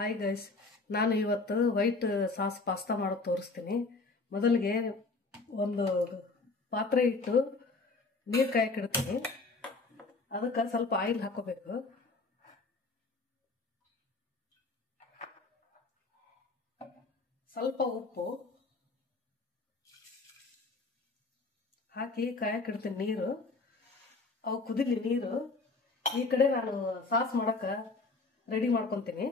Hi guys, ನಾನು ಇವತ್ತು white sauce pasta ಮಾಡೋದು ತೋರಿಸ್ತೀನಿ. ಮೊದಲಿಗೆ ಒಂದು ಪಾತ್ರೆ ಇಟ್ಟು ನೀರು ಕಾಯಕ್ಕೆ ಇಡ್ತೀನಿ. ಅದಕ್ಕೆ ಸ್ವಲ್ಪ ಆಯಿಲ್ ಹಾಕೋಬೇಕು. ಸ್ವಲ್ಪ ಉಪ್ಪು ಹಾಕಿ ಕಾಯಕ್ಕೆ ಇಡ್ತೀನಿ. ನೀರು ಅವು ಕುದಿಲಿ. ನೀರು ಈ ಕಡೆ ನಾನು ಸಾಸ್ ಮಾಡೋಕ್ಕೆ ರೆಡಿ ಮಾಡ್ಕೊತೀನಿ.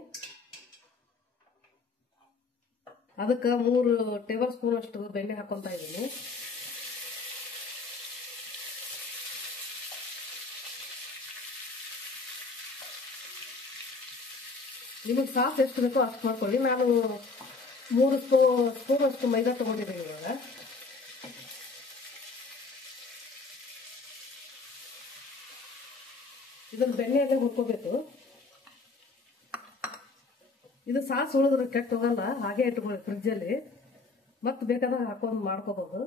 ಅದಕ್ಕೆ 3 ಟೇಬಲ್ ಸ್ಪೂನ್ ಅಷ್ಟು ಬೆಣ್ಣೆ ಹಾಕೊತಾ ಇದ್ದೀನಿ. ನಿಮಗೆ ಸಾಸ್ ಎಷ್ಟು ಬೇಕೋ ಅಷ್ಟು ಮಾಡ್ಕೊಳ್ಳಿ. ನಾನು 3 ಸ್ಪೂನ್ ಅಷ್ಟು ಮೈದಾ ತಗೊಂಡಿದ್ದೀನಿ. ಇವಾಗ ಇದನ್ನು ಬೆಣ್ಣೆಯಲ್ಲೇ ಹುರ್ಕೋಬೇಕು. ಇದು ಸಾಸ್ ಉಳಿದ್ರೆ ಕೆಟ್ಟು ಹೋಗಲ್ಲ, ಹಾಗೆ ಇಟ್ಕೊಳ್ಳಿ ಫ್ರಿಜ್ಜಲ್ಲಿ. ಮತ್ತೆ ಬೇಕಾದಾಗ ಹಾಕೊಂಡು ಮಾಡ್ಕೋಬಹುದು.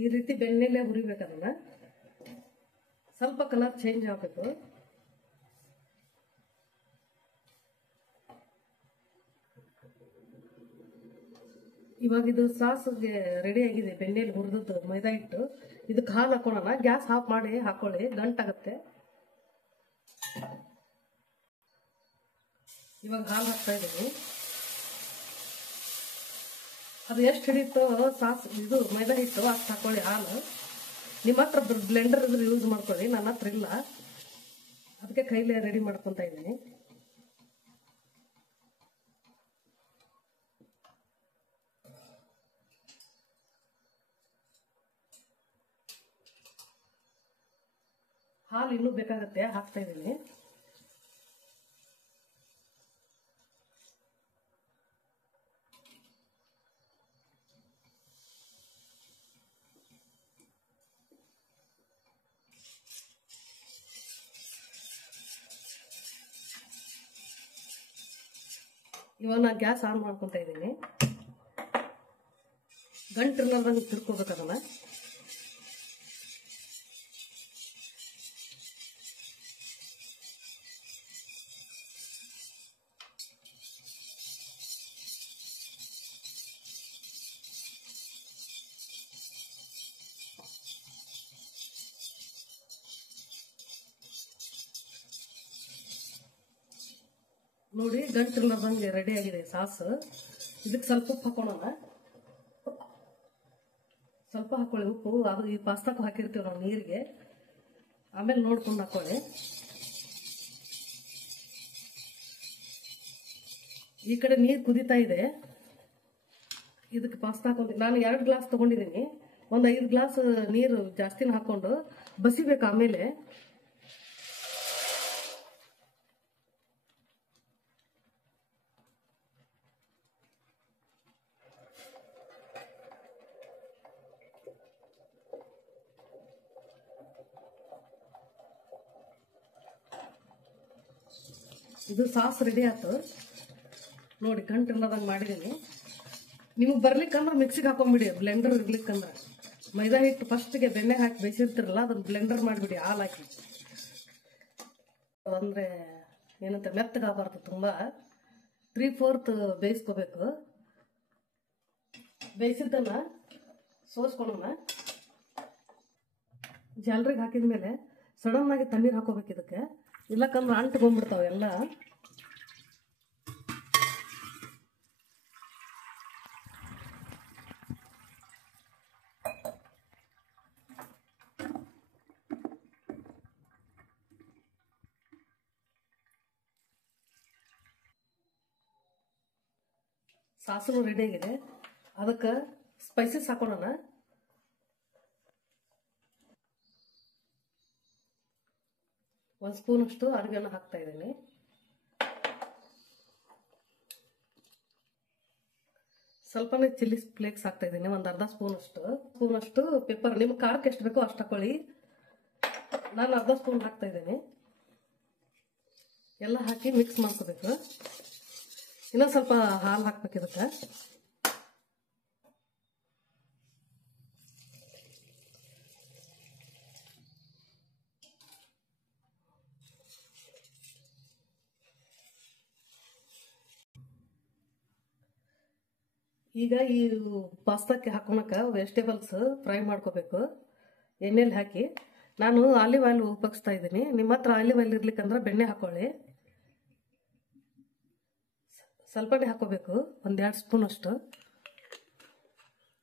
ಈ ರೀತಿ ಬೆಣ್ಣೆಲ್ಲೇ ಹುರಿಬೇಕು. ಅದನ್ನ ಸ್ವಲ್ಪ ಕಲರ್ ಚೇಂಜ್ ಆಗಬೇಕು. ಇವಾಗ ಇದು ಸಾಸ್ಗೆ ರೆಡಿ ಆಗಿದೆ. ಬೆಣ್ಣೆಲಿ ಹುರಿದದ್ದು ಮೈದಾ ಹಿಟ್ಟು. ಇದಕ್ಕೆ ಹಾಲು ಹಾಕೋಣ. ಗ್ಯಾಸ್ ಆಫ್ ಮಾಡಿ ಹಾಕೊಳ್ಳಿ, ಗಂಟಾಗತ್ತೆ. ಇವಾಗ ಹಾಲು ಹಾಕ್ತಾ ಇದ್ದೀನಿ. ಅದು ಎಷ್ಟು ಹಿಡಿಯುತ್ತೋ ಸಾಸ್ ಇದು ಮೈದಾ ಹಿಟ್ಟು ಅಷ್ಟು ಹಾಕೊಳ್ಳಿ ಹಾಲು. ನಿಮ್ಮ ಹತ್ರ ಬ್ಲೆಂಡರ್ ಇದ್ರೆ ಯೂಸ್ ಮಾಡ್ಕೊಳ್ಳಿ. ನನ್ನ ಹತ್ರ ಇಲ್ಲ, ಅದಕ್ಕೆ ಕೈಲೇ ರೆಡಿ ಮಾಡ್ಕೊತಾ ಇದ್ದೀನಿ. ಹಾಲು ಇನ್ನೂ ಬೇಕಾಗತ್ತೆ, ಹಾಕ್ತಾ ಇದ್ದೀನಿ. ಇವಾಗ ನಾನು ಗ್ಯಾಸ್ ಆನ್ ಮಾಡ್ಕೊತಾ ಇದ್ದೀನಿ. ಗಂಟಿಲ್ಲದಂಗೆ ತಿರ್ಕೋಬೇಕು ಅದನ್ನ. ನೋಡಿ, ಗಂಟಿಲ್ಲದಂಗೆ ರೆಡಿ ಆಗಿದೆ ಸಾಸ್. ಇದಕ್ಕೆ ಸ್ವಲ್ಪ ಉಪ್ಪು ಹಾಕೋಣ. ಸ್ವಲ್ಪ ಹಾಕೊಳ್ಳಿ ಉಪ್ಪು. ಅದು ಈ ಪಾಸ್ತಾಕ್ಕೂ ಹಾಕಿರ್ತೀವಿ ನಾವು ನೀರಿಗೆ. ಆಮೇಲೆ ನೋಡ್ಕೊಂಡು ಹಾಕೊಳ್ಳಿ. ಈ ಕಡೆ ನೀರು ಕುದೀತಾ ಇದೆ. ಇದಕ್ಕೆ ಪಾಸ್ತಾ ಹಾಕೊಂಡು ನಾನು 2 ಗ್ಲಾಸ್ ತಗೊಂಡಿದ್ದೀನಿ. ಒಂದು 5 ಗ್ಲಾಸ್ ನೀರು ಜಾಸ್ತಿನ ಹಾಕೊಂಡು ಬಸಿಬೇಕು. ಆಮೇಲೆ ಇದು ಸಾಸ್ ರೆಡಿ ಆಯ್ತು ನೋಡಿ. ಗಂಟಿಲ್ಲದಂಗೆ ಮಾಡಿದ್ದೀನಿ. ನಿಮಗೆ ಬರ್ಲಿಕ್ಕಂದ್ರೆ ಮಿಕ್ಸಿಗೆ ಹಾಕೊಂಡ್ಬಿಡಿ, ಬ್ಲೆಂಡರ್ ಇರ್ಲಿಕ್ಕಂದ್ರೆ. ಮೈದಾ ಹಿಟ್ಟು ಫಸ್ಟ್ಗೆ ಬೆಣ್ಣೆ ಹಾಕಿ ಬೇಯಿಸಿರ್ತಿರಲ್ಲ, ಅದನ್ನ ಬ್ಲೆಂಡರ್ ಮಾಡಿಬಿಡಿ ಹಾಲು ಹಾಕಿ. ಅಂದರೆ ಏನಂತ ಮೆತ್ತಗಾಗಬಾರ್ದು, ತುಂಬ 3/4 ಬೇಯಿಸ್ಕೋಬೇಕು. ಬೇಯಿಸಿದ್ದನ್ನ ಸೋಸ್ಕೊಳ್ಳೋಣ. ಜಾಲರಿಗೆ ಹಾಕಿದ ಮೇಲೆ ಸಡನ್ ಆಗಿ ತಣ್ಣೀರು ಹಾಕೋಬೇಕು ಇದಕ್ಕೆ, ಇಲ್ಲಕ್ಕಂದ್ರೆ ಅಂಟ್ಕೊಂಡ್ಬಿಡ್ತಾವೆ ಎಲ್ಲ. ಸಾಸನು ರೆಡಿ ಆಗಿದೆ. ಅದಕ್ಕೆ ಸ್ಪೈಸಸ್ ಹಾಕೋಣ. ಒಂದು ಸ್ಪೂನ್ ಅಷ್ಟು ಅರಿವೆನ ಹಾಕ್ತಾ ಇದ್ದೀನಿ. ಸ್ವಲ್ಪನೇ ಚಿಲ್ಲಿ ಫ್ಲೇಕ್ಸ್ ಹಾಕ್ತಾ ಇದ್ದೀನಿ. ಒಂದು ಅರ್ಧ ಸ್ಪೂನ್ ಅಷ್ಟು ಪೆಪ್ಪರ್. ನಿಮ್ಗೆ ಖಾರಕ್ಕೆ ಎಷ್ಟು ಬೇಕೋ ಅಷ್ಟು ಹಾಕೊಳ್ಳಿ. ನಾನು ಅರ್ಧ ಸ್ಪೂನ್ ಹಾಕ್ತಾ ಇದ್ದೀನಿ. ಎಲ್ಲ ಹಾಕಿ ಮಿಕ್ಸ್ ಮಾಡ್ಕೋಬೇಕು. ಇನ್ನೊಂದು ಸ್ವಲ್ಪ ಹಾಲು ಹಾಕ್ಬೇಕು ಇದಕ್ಕೆ. ಈಗ ಈ ಪಾಸ್ತಾಕ್ಕೆ ಹಾಕೋಣಕ ವೆಜಿಟೇಬಲ್ಸ್ ಫ್ರೈ ಮಾಡ್ಕೋಬೇಕು ಎಣ್ಣೆಲಿ ಹಾಕಿ. ನಾನು ಆಲಿವ್ ಆಯಿಲ್ ಉಪಯೋಗಿಸ್ತಾ ಇದ್ದೀನಿ. ನಿಮ್ಮ ಹತ್ರ ಆಲಿವ್ ಆಯಿಲ್ ಇರ್ಲಿಕ್ಕಂದ್ರೆ ಬೆಣ್ಣೆ ಹಾಕೊಳ್ಳಿ. ಸ್ವಲ್ಪನೇ ಹಾಕೋಬೇಕು, 1-2 ಸ್ಪೂನ್ ಅಷ್ಟು.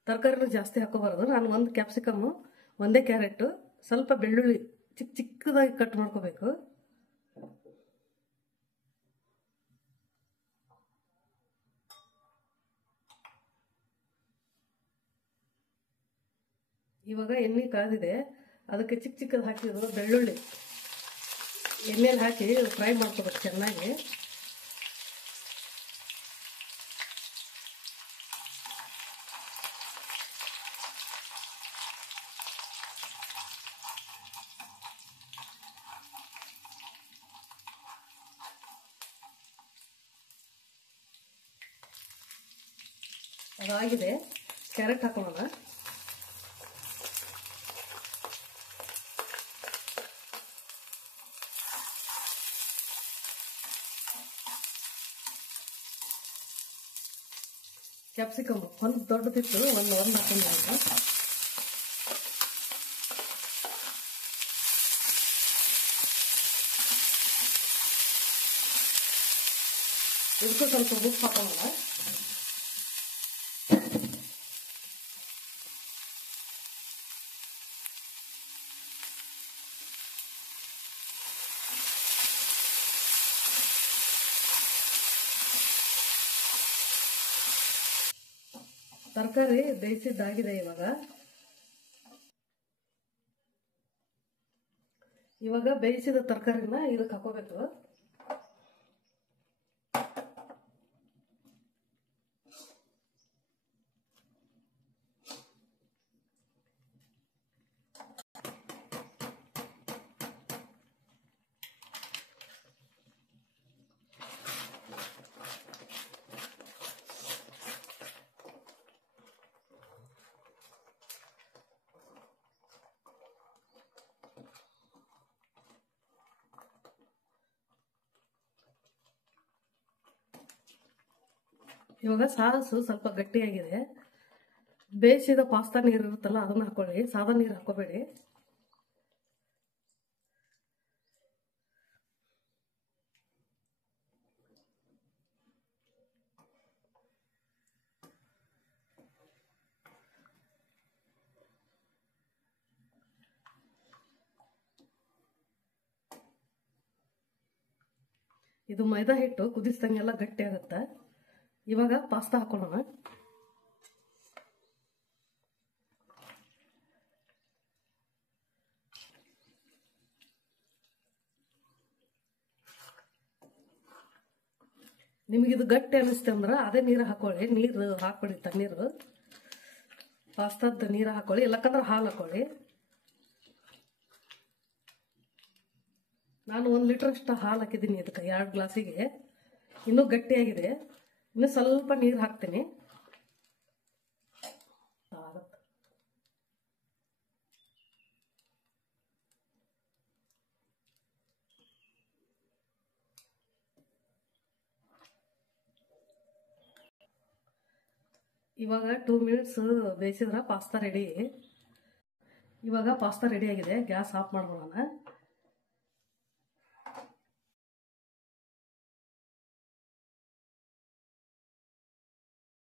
ತರಕಾರಿನೂ ಜಾಸ್ತಿ ಹಾಕೋಬಾರ್ದು. ನಾನು 1 ಕ್ಯಾಪ್ಸಿಕಮ್ಮು, 1 ಕ್ಯಾರೆಟ್, ಸ್ವಲ್ಪ ಬೆಳ್ಳುಳ್ಳಿ ಚಿಕ್ಕದಾಗಿ ಕಟ್ ಮಾಡ್ಕೋಬೇಕು. ಇವಾಗ ಎಣ್ಣೆ ಕಾದಿದೆ, ಅದಕ್ಕೆ ಚಿಕ್ಕದು ಹಾಕಿದ್ರು ಬೆಳ್ಳುಳ್ಳಿ ಎಣ್ಣೆಲಿ ಹಾಕಿ ಫ್ರೈ ಮಾಡ್ಕೋಬೇಕು ಚೆನ್ನಾಗಿ. ಅದಾಗಿದೆ, ಕ್ಯಾರೆಟ್ ಹಾಕೋಣ. ಕ್ಯಾಪ್ಸಿಕಮ್ ಒಂದು ದೊಡ್ಡದಿತ್ತು, ಒಂದು ಹಾಕೊಂಡು ಇದಕ್ಕೂ ಸ್ವಲ್ಪ ಉಪ್ಪು ಹಾಕೋಣ. ತರಕಾರಿ ಬೇಯಿಸಿದ್ದಾಗಿದೆ. ಇವಾಗ ಬೇಯಿಸಿದ ತರಕಾರಿನ ಇದಕ್ಕೆ ಹಾಕೋಬೇಕು. ಇವಾಗ ಸಾಸು ಸ್ವಲ್ಪ ಗಟ್ಟಿಯಾಗಿದೆ. ಬೇಯಿಸಿದ ಪಾಸ್ತಾ ನೀರು ಇರುತ್ತಲ್ಲ ಅದನ್ನ ಹಾಕೊಳ್ಳಿ, ಸಾದಾ ನೀರು ಹಾಕೋಬೇಡಿ. ಇದು ಮೈದಾ ಹಿಟ್ಟು ಕುದಿಸ್ದಂಗೆಲ್ಲ ಗಟ್ಟಿ ಆಗುತ್ತೆ. ಇವಾಗ ಪಾಸ್ತಾ ಹಾಕೊಳ್ಳೋಣ. ನಿಮಗಿದು ಗಟ್ಟಿ ಅನಿಸ್ತೆ ಅಂದ್ರೆ ಅದೇ ನೀರು ಹಾಕೊಳ್ಳಿ. ನೀರು ಹಾಕೊಳ್ಳಿ, ತಣ್ಣೀರು ಪಾಸ್ತಾದ ನೀರು ಹಾಕೊಳ್ಳಿ, ಇಲ್ಲಕ್ಕಂದ್ರೆ ಹಾಲು ಹಾಕೊಳ್ಳಿ. ನಾನು 1 ಲೀಟರ್ ಅಷ್ಟು ಹಾಲು ಹಾಕಿದ್ದೀನಿ ಇದಕ್ಕೆ, 2 ಗ್ಲಾಸಿಗೆ. ಇನ್ನೂ ಗಟ್ಟಿಯಾಗಿದೆ, ಇನ್ನು ಸ್ವಲ್ಪ ನೀರು ಹಾಕ್ತೀನಿ. ಇವಾಗ 2 ಮಿನಿಟ್ಸ್ ಬೇಯಿಸಿದ್ರೆ ಪಾಸ್ತಾ ರೆಡಿ. ಇವಾಗ ಪಾಸ್ತಾ ರೆಡಿ ಆಗಿದೆ, ಗ್ಯಾಸ್ ಆಫ್ ಮಾಡ್ಕೊಳ್ಳೋಣ.